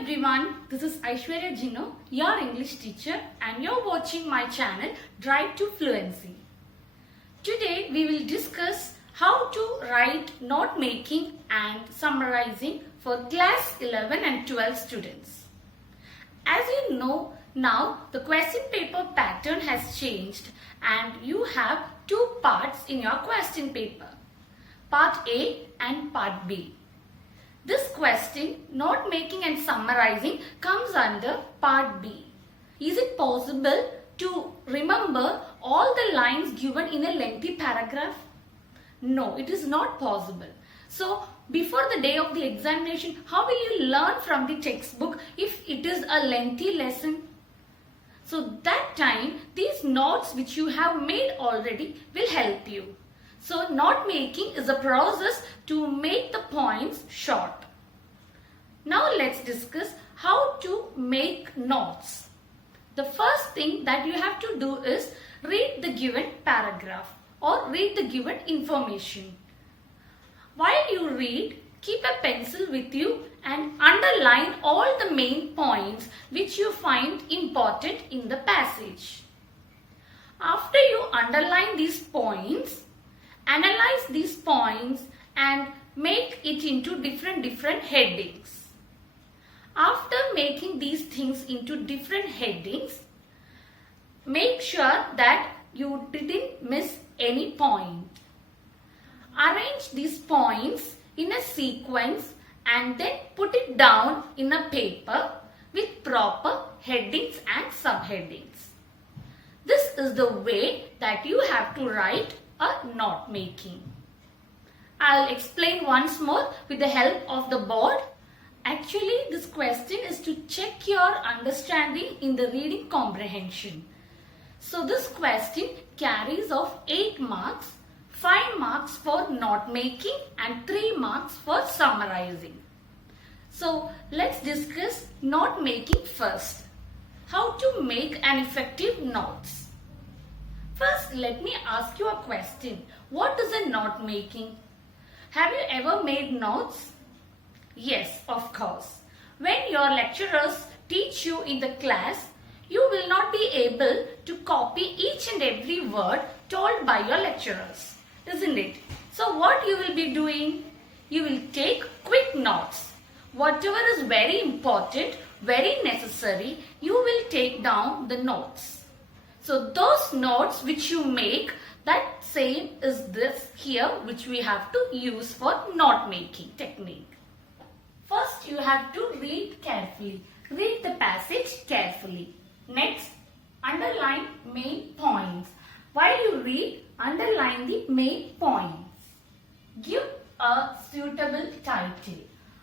everyone, this is Aishwarya Jino, your English teacher, and you're watching my channel Drive to Fluency. Today we will discuss how to write note making and summarizing for class 11 and 12 students. As you know, now the question paper pattern has changed and you have two parts in your question paper, part A and part B. This question, note making and summarizing, comes under part B. Is it possible to remember all the lines given in a lengthy paragraph? No, it is not possible. So, before the day of the examination, how will you learn from the textbook if it is a lengthy lesson? So, that time, these notes which you have made already will help you. So, note making is a process to make the points short. Now, let's discuss how to make notes. The first thing that you have to do is read the given paragraph or read the given information. While you read, keep a pencil with you and underline all the main points which you find important in the passage. After you underline these points, analyze these points and make it into different headings. After making these things into different headings, make sure that you didn't miss any point. Arrange these points in a sequence and then put it down in a paper with proper headings and subheadings. This is the way that you have to write a note making. I'll explain once more with the help of the board. Actually, this question is to check your understanding in the reading comprehension. So, this question carries of 8 marks, 5 marks for note making and 3 marks for summarizing. So, let's discuss note making first. How to make an effective notes. First, let me ask you a question. What is a note making? Have you ever made notes? Yes, of course. When your lecturers teach you in the class, you will not be able to copy each and every word told by your lecturers, isn't it? So what you will be doing? You will take quick notes. Whatever is very important, very necessary, you will take down the notes. So those notes which you make, that same is this here which we have to use for note making technique. First, you have to read carefully. Read the passage carefully. Next, underline main points. While you read, underline the main points. Give a suitable title.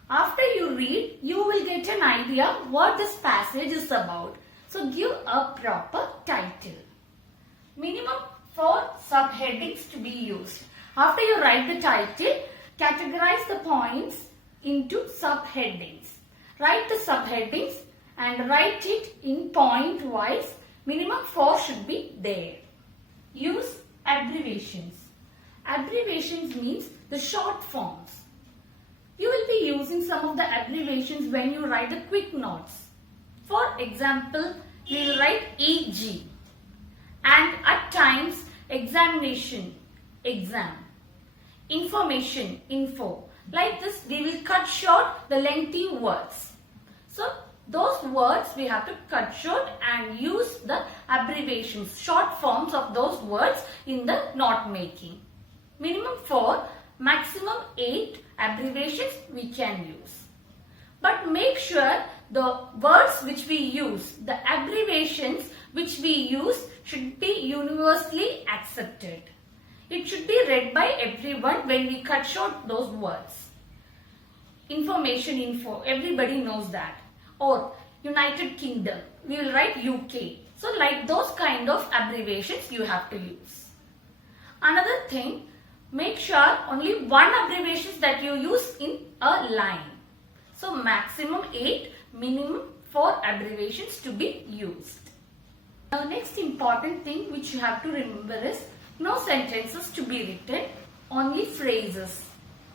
After you read, you will get an idea what this passage is about. So, give a proper title. Minimum 4 subheadings to be used. After you write the title, categorize the points into subheadings. Write the subheadings and write it in point wise. Minimum 4 should be there. Use abbreviations. Abbreviations means the short forms. You will be using some of the abbreviations when you write the quick notes. For example, we will write EG and at times examination, exam, information, info. Like this, we will cut short the lengthy words. So, those words we have to cut short and use the abbreviations, short forms of those words in the note making. Minimum 4, maximum 8 abbreviations we can use. But make sure the words which we use, the abbreviations which we use should be universally accepted. It should be read by everyone when we cut short those words. Information, info, everybody knows that. Or United Kingdom, we will write UK. So like those kind of abbreviations you have to use. Another thing, make sure only one abbreviation that you use in a line. So maximum 8, minimum 4 abbreviations to be used. Now next important thing which you have to remember is no sentences to be written, only phrases.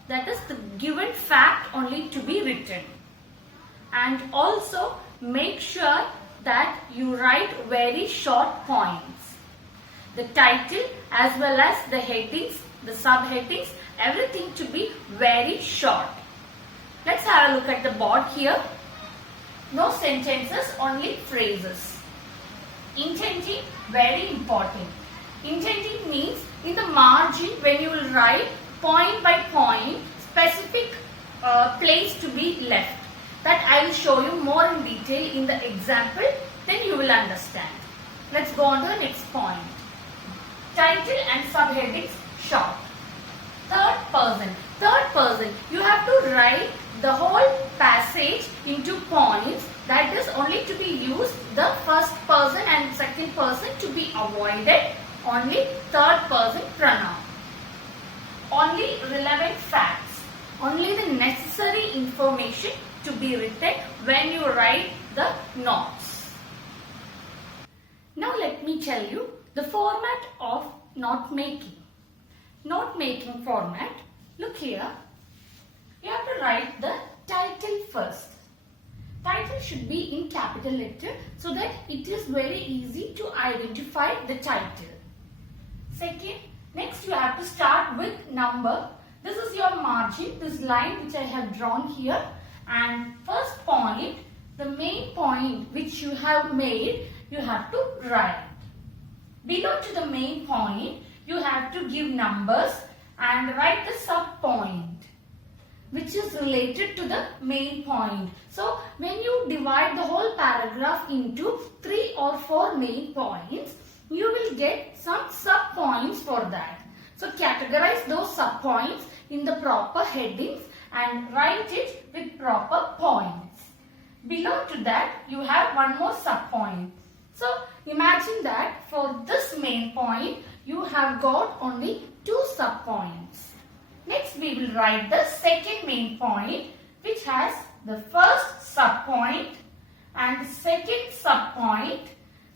That is the given fact only to be written. and also make sure that you write very short points. The title as well as the headings, the subheadings, everything to be very short. Let's have a look at the board here. No sentences, only phrases. Indenting, very important. Indenting means in the margin when you will write point by point specific place to be left. That I will show you more in detail in the example, then you will understand. Let's go on to the next point. Title and subheadings short. Third person. Third person. You have to write the whole passage into points. That is only to be used the first person and second person to be avoided. Only third person pronoun. Only relevant facts. Only the necessary information to be written when you write the notes. Now let me tell you the format of note making. Note making format. Look here. You have to write the title first. Title should be in capital letter so that it is very easy to identify the title. Second, next you have to start with number. This is your margin, this line which I have drawn here. And first point, the main point which you have made, you have to write. Below to the main point, you have to give numbers and write the sub point which is related to the main point. So when you divide the whole paragraph into 3 or 4 main points, you will get some sub points for that. So categorize those sub points in the proper headings and write it with proper points. Below to that you have one more sub point. So imagine that for this main point you have got only 2 sub points. Next we will write the second main point which has the first sub point and the second sub point.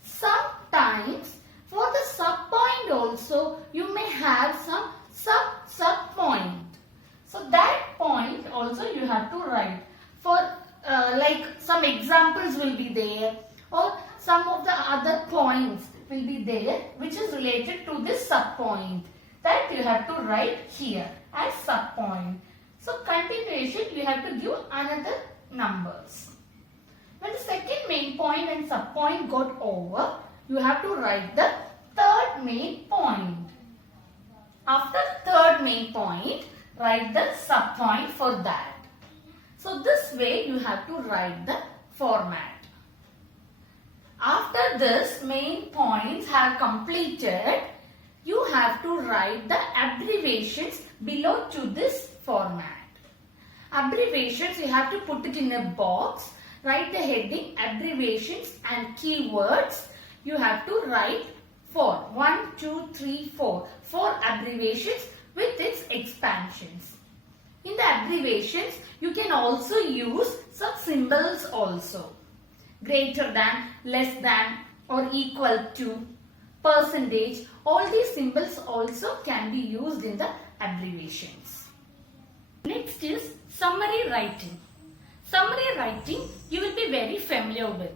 Sometimes for the sub point also you may have some sub point. So that point also you have to write. For like some examples will be there or some of the other points will be there which is related to this sub point. That you have to write here as sub point. So continuation you have to give another numbers. When the second main point and sub point got over, you have to write the third main point. After third main point, write the sub point for that. So this way you have to write the format. After this main points have completed, you have to write the abbreviations below to this format. Abbreviations you have to put it in a box. Write the heading, abbreviations and keywords. You have to write 4. 1, 2, 3, 4. 4 abbreviations with its expansions. In the abbreviations, you can also use some symbols also. Greater than, less than or equal to, percentage. All these symbols also can be used in the abbreviations. Next is summary writing. Summary writing you will be very familiar with.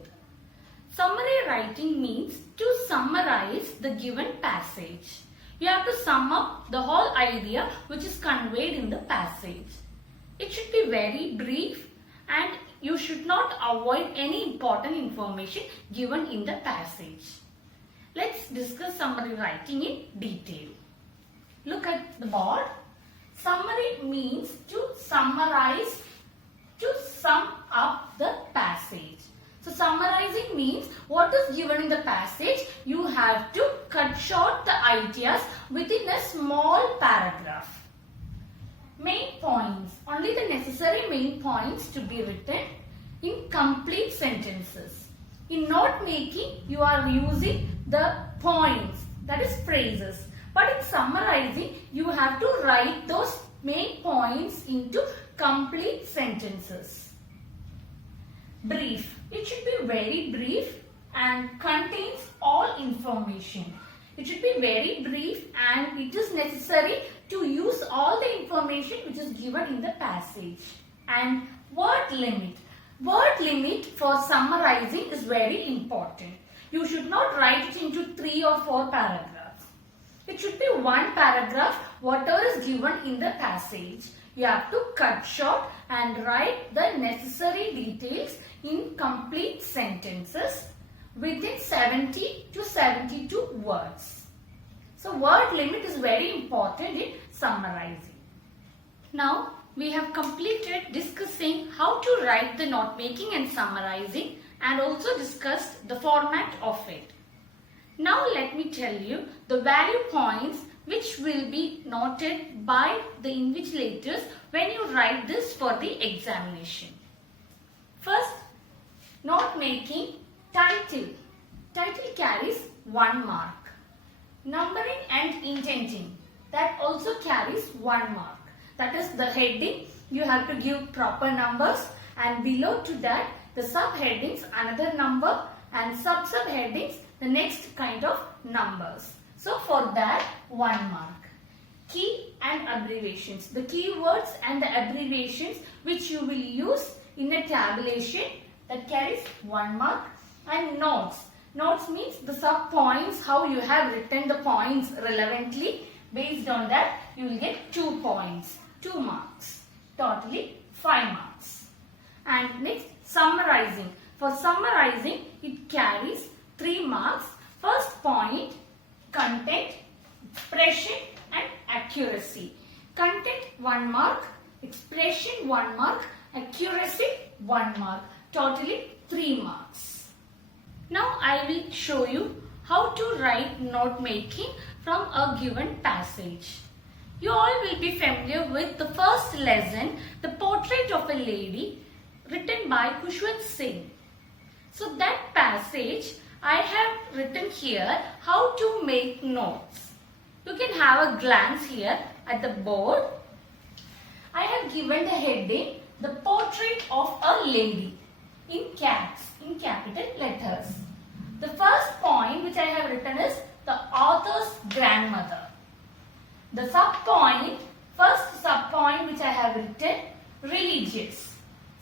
Summary writing means to summarize the given passage. You have to sum up the whole idea which is conveyed in the passage. It should be very brief and you should not avoid any important information given in the passage. Let's discuss summary writing in detail. Look at the board. Summary means to summarize, to sum up the passage. So summarizing means what is given in the passage, you have to cut short the ideas within a small paragraph. Main points, only the necessary main points to be written in complete sentences. In note making, you are using the points, that is phrases. But in summarizing, you have to write those main points into complete sentences. Brief. It should be very brief and contains all information. It should be very brief and it is necessary to use all the information which is given in the passage. And word limit. Word limit for summarizing is very important. You should not write it into 3 or 4 paragraphs. It should be one paragraph, whatever is given in the passage. You have to cut short and write the necessary details in complete sentences within 70 to 72 words. So word limit is very important in summarizing. Now we have completed discussing how to write the note making and summarizing, and also discussed the format of it. Now let me tell you the value points which will be noted by the invigilators when you write this for the examination. First, note making title. Title carries 1 mark. Numbering and indenting, that also carries 1 mark. That is the heading, you have to give proper numbers, and below to that the subheadings another number, and subheadings the next kind of numbers. So for that 1 mark. Key and abbreviations, the keywords and the abbreviations which you will use in a tabulation, that carries 1 mark. And notes. Notes means the sub points, how you have written the points relevantly. Based on that you will get 2 points, 2 marks. Totally 5 marks. And next, summarizing. For summarizing, it carries 3 marks. First point, content, expression and accuracy. Content 1 mark, expression 1 mark, accuracy 1 mark. Totally 3 marks. Now I will show you how to write note making from a given passage. You all will be familiar with the first lesson, The Portrait of a Lady, written by Khushwant Singh. So that passage I have written here how to make notes. You can have a glance here at the board. I have given the heading, The Portrait of a Lady, in caps, in capital letters. The first point which I have written is the author's grandmother. The sub-point, first sub-point which I have written, religious.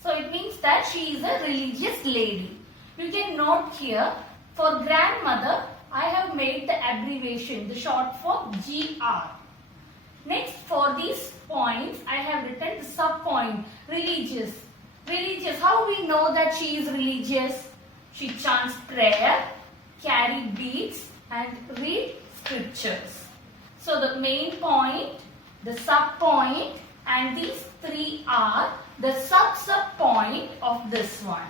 So it means that she is a religious lady. You can note here, for grandmother, I have made the abbreviation, the short form GR. Next, for these points, I have written the sub-point, religious. Religious, how we know that she is religious? She chants prayer, carry beads and read scriptures. So the main point, the sub-point and these 3 are the sub-point of this one.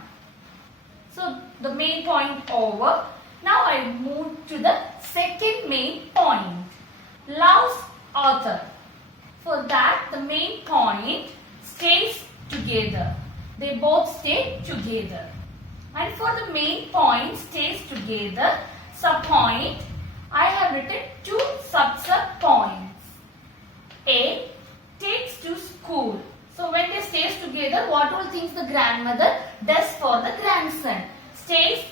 So the main point over. Now I move to the second main point. Loves author. For that the main point stays together. They both stay together. And for the main point stays together, sub-point, I have written 2 sub-points. A, takes to school. So when they stays together, what all things the grandmother does for the grandson? Stays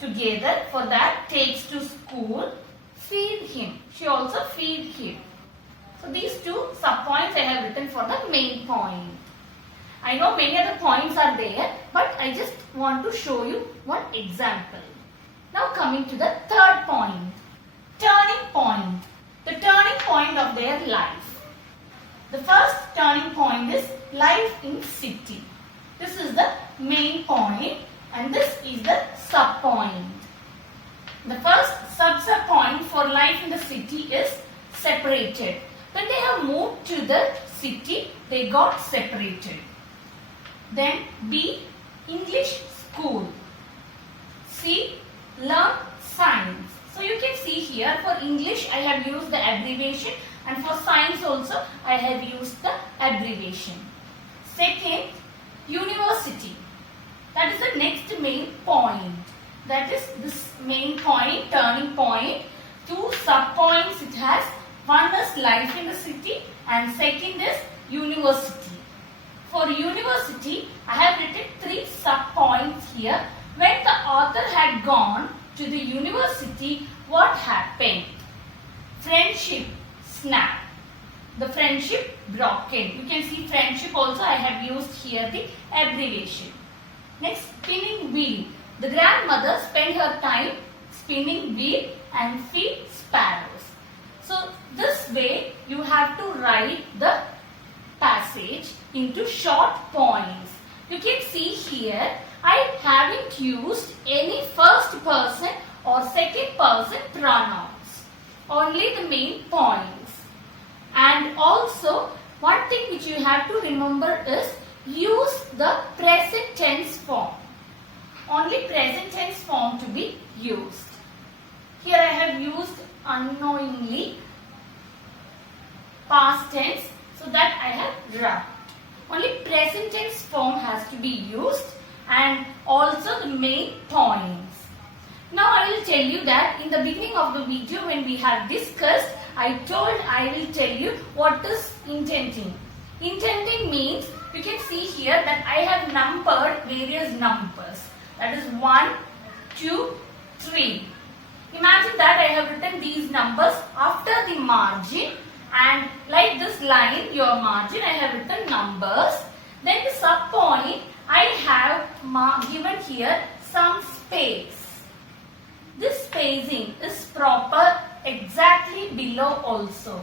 together, for that takes to school, feed him. She also feed him. So these 2 sub-points I have written for the main point. I know many other points are there, but I just want to show you one example. Now coming to the third point, turning point, the turning point of their life. The first turning point is life in city. This is the main point and this is the sub-point. The first sub-point for life in the city is separated. When they have moved to the city, they got separated. Then B, English school. C, learn science. So you can see here for English I have used the abbreviation and for science also I have used the abbreviation. Second, university. That is the next main point. That is this main point, turning point. 2 sub-points it has. One is life in the city and second is university. For university, I have written 3 sub-points here. When the author had gone to the university, what happened? Friendship snapped. The friendship broken. You can see friendship also I have used here the abbreviation. Next, spinning wheel. The grandmother spent her time spinning wheel and feed sparrows. So this way you have to write the passage into short points. You can see here I haven't used any first person or second person pronouns. Only the main points. And also one thing which you have to remember is use the present tense form. Only present tense form to be used. Here I have used unknowingly past tense so that I have wrapped. Only present tense form has to be used and also the main points. Now I will tell you that in the beginning of the video when we have discussed, I told I will tell you what is indenting. Indenting means you can see here that I have numbered various numbers. That is 1, 2, 3. Imagine that I have written these numbers after the margin and like this line, your margin, I have written numbers. Then the sub point, I have given here some space. This spacing is proper exactly below also.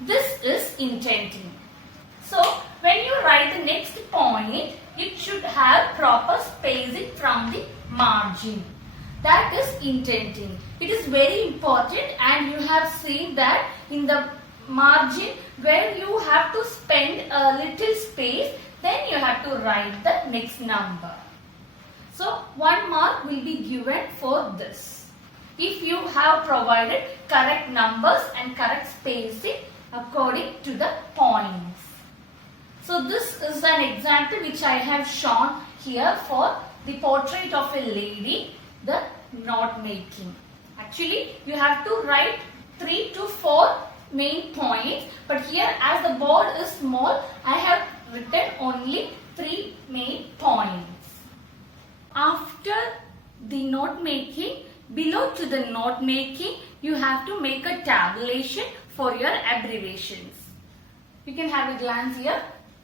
This is indenting. So when you write the next point, it should have proper spacing from the margin. That is indenting. It is very important and you have seen that in the margin where you have to spend a little space, then you have to write the next number. So 1 mark will be given for this. If you have provided correct numbers and correct spacing according to the points. So this is an example which I have shown here for the portrait of a lady, the knot making. Actually, you have to write 3 to 4 main points, but here as the board is small, I have written only 3 main points. After the knot making, below to the knot making, you have to make a tabulation for your abbreviations. You can have a glance here.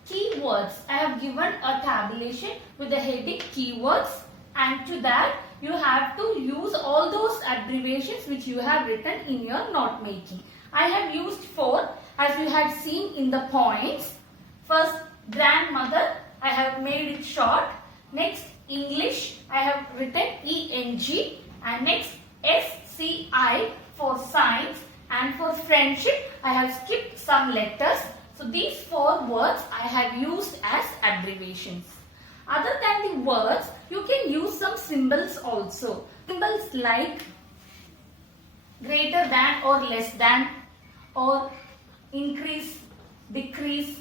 Keywords. I have given a tabulation with the heading keywords, and to that you have to use all those abbreviations which you have written in your note making. I have used 4 as you had seen in the points. First, grandmother, I have made it short. Next, English, I have written ENG, and next SCI for science, and for friendship I have skipped some letters. So these 4 words I have used as abbreviations. Other than the words, you can use some symbols also. Symbols like greater than or less than, or increase, decrease,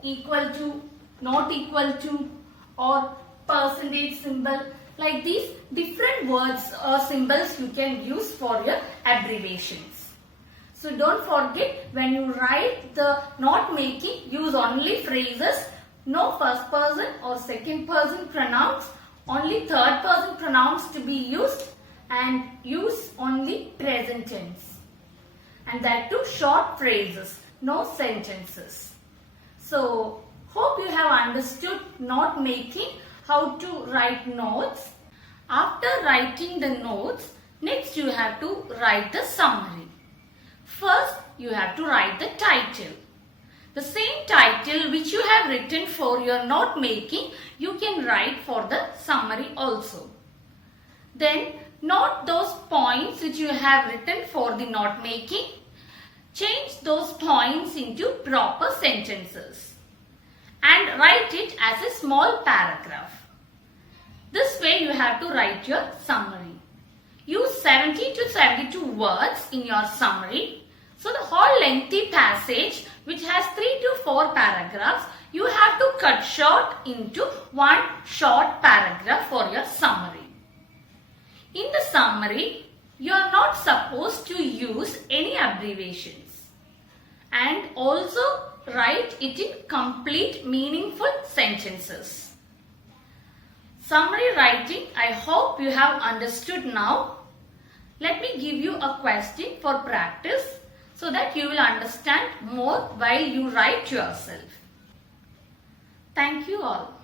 equal to, not equal to, or percentage symbol. Like these different words or symbols you can use for your abbreviations. So don't forget, when you write the note making, use only phrases, no first person or second person pronouns, only third person pronouns to be used, and use only present tense. And that too short phrases, no sentences. So hope you have understood note making, how to write notes. After writing the notes, next you have to write the summary. First, you have to write the title. The same title which you have written for your note making, you can write for the summary also. Then, note those points which you have written for the note making. Change those points into proper sentences and write it as a small paragraph. This way you have to write your summary. Use 70 to 72 words in your summary. So the whole lengthy passage which has 3 to 4 paragraphs, you have to cut short into one short paragraph for your summary. In the summary, you are not supposed to use any abbreviations, and also write it in complete meaningful sentences. Summary writing, I hope you have understood now. Let me give you a question for practice so that you will understand more while you write yourself. Thank you all.